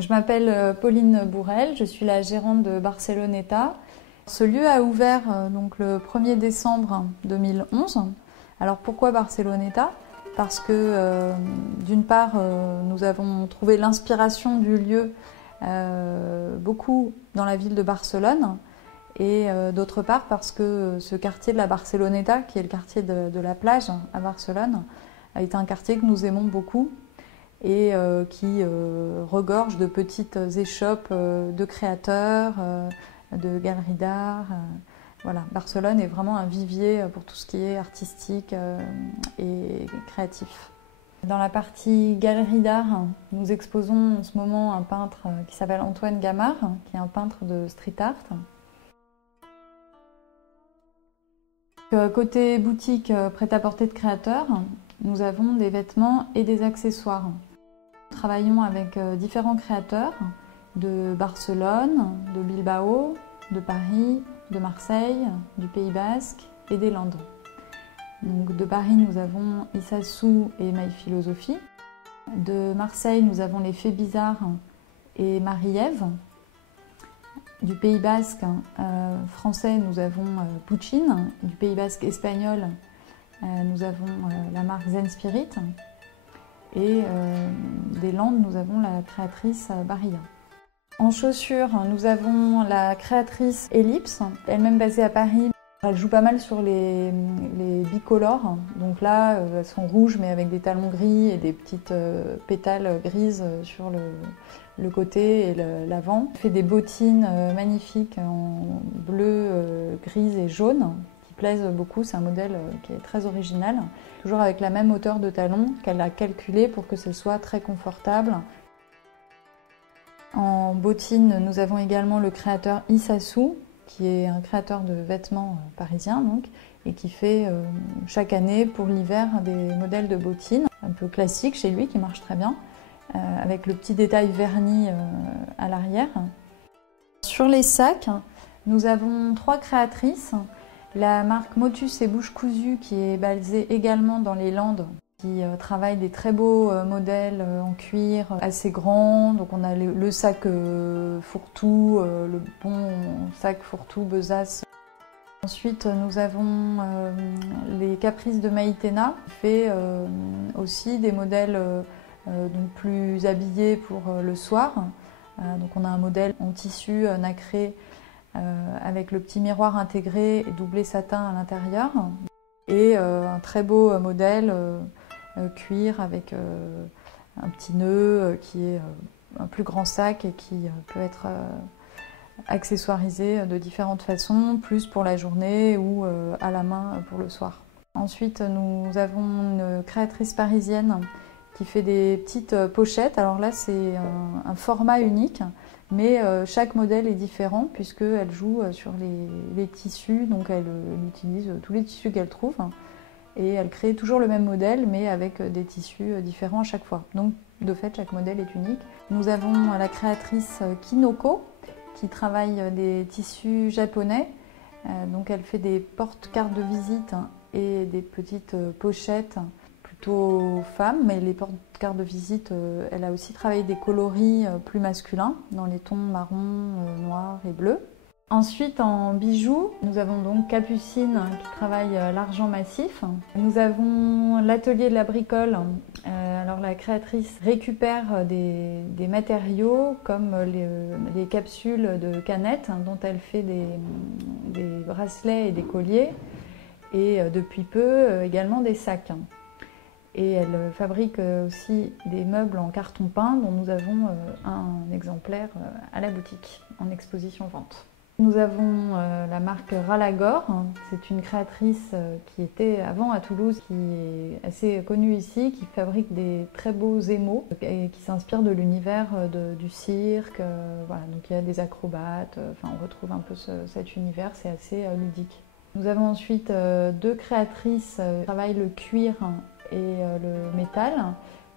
Je m'appelle Pauline Bourrel, je suis la gérante de Barceloneta. Ce lieu a ouvert donc le 1er décembre 2011. Alors pourquoi Barceloneta? Parce que d'une part, nous avons trouvé l'inspiration du lieu beaucoup dans la ville de Barcelone, et d'autre part parce que ce quartier de la Barceloneta, qui est le quartier de la plage à Barcelone, est un quartier que nous aimons beaucoup et qui regorge de petites échoppes de créateurs, de galeries d'art. Voilà, Barcelone est vraiment un vivier pour tout ce qui est artistique et créatif. Dans la partie galerie d'art, nous exposons en ce moment un peintre qui s'appelle Antoine Gamard, qui est un peintre de street art. Côté boutique prêt-à-porter de créateurs, nous avons des vêtements et des accessoires. Nous travaillons avec différents créateurs de Barcelone, de Bilbao, de Paris, de Marseille, du Pays Basque et des Landes. Donc de Paris, nous avons Issasou et My Philosophie. De Marseille, nous avons les Fées Bizarres et Marie-Ève. Du Pays Basque français, nous avons Puccine. Du Pays Basque espagnol, nous avons la marque Zen Spirit. Et des Landes, nous avons la créatrice Barilla. En chaussures, nous avons la créatrice Ellipse, elle-même basée à Paris. Elle joue pas mal sur les bicolores, donc là elles sont rouges mais avec des talons gris et des petites pétales grises sur le côté et l'avant. Elle fait des bottines magnifiques en bleu, grise et jaune qui plaisent beaucoup, c'est un modèle qui est très original. Toujours avec la même hauteur de talon qu'elle a calculée pour que ce soit très confortable. En bottines, nous avons également le créateur Issasou, qui est un créateur de vêtements parisien donc, et qui fait chaque année pour l'hiver des modèles de bottines un peu classiques chez lui qui marchent très bien, avec le petit détail verni à l'arrière. Sur les sacs, nous avons 3 créatrices. La marque Motus et Bouche Cousue qui est basée également dans les Landes, qui travaille des très beaux modèles en cuir assez grands. Donc on a le sac fourre-tout, le bon sac fourre-tout besace. Ensuite nous avons les Caprices de Maïtena, qui fait aussi des modèles donc plus habillés pour le soir. Donc on a un modèle en tissu nacré avec le petit miroir intégré et doublé satin à l'intérieur. Et un très beau modèle cuir avec un petit nœud qui est un plus grand sac et qui peut être accessoirisé de différentes façons, plus pour la journée ou à la main pour le soir. Ensuite, nous avons une créatrice parisienne qui fait des petites pochettes. Alors là, c'est un format unique, mais chaque modèle est différent puisqu'elle joue sur les tissus, donc elle utilise tous les tissus qu'elle trouve. Et elle crée toujours le même modèle, mais avec des tissus différents à chaque fois. Donc, de fait, chaque modèle est unique. Nous avons la créatrice Kinoko, qui travaille des tissus japonais. Donc, elle fait des porte-cartes de visite et des petites pochettes plutôt femmes. Mais les porte-cartes de visite, elle a aussi travaillé des coloris plus masculins, dans les tons marron, noir et bleu. Ensuite, en bijoux, nous avons donc Capucine qui travaille l'argent massif. Nous avons l'atelier de la bricole. Alors la créatrice récupère des matériaux comme les capsules de canettes dont elle fait des bracelets et des colliers et depuis peu également des sacs. Et elle fabrique aussi des meubles en carton peint dont nous avons un exemplaire à la boutique en exposition vente. Nous avons la marque Ralagor, c'est une créatrice qui était avant à Toulouse, qui est assez connue ici, qui fabrique des très beaux émaux et qui s'inspire de l'univers du cirque. Voilà, donc il y a des acrobates, enfin on retrouve un peu cet univers, c'est assez ludique. Nous avons ensuite 2 créatrices qui travaillent le cuir et le métal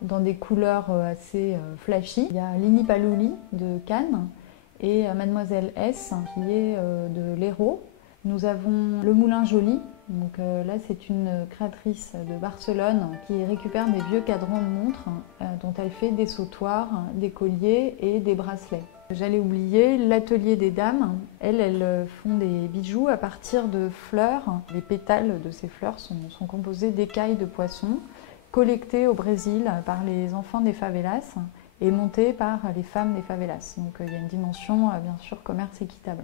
dans des couleurs assez flashy. Il y a Lini Palouli de Cannes et Mademoiselle S qui est de l'Hérault. Nous avons le Moulin Joli Donc là, c'est une créatrice de Barcelone qui récupère des vieux cadrans de montres dont elle fait des sautoirs, des colliers et des bracelets. J'allais oublier l'atelier des dames. Elles font des bijoux à partir de fleurs. Les pétales de ces fleurs sont composés d'écailles de poisson collectées au Brésil par les enfants des favelas et montées par les femmes des favelas. Donc il y a une dimension, bien sûr, commerce équitable.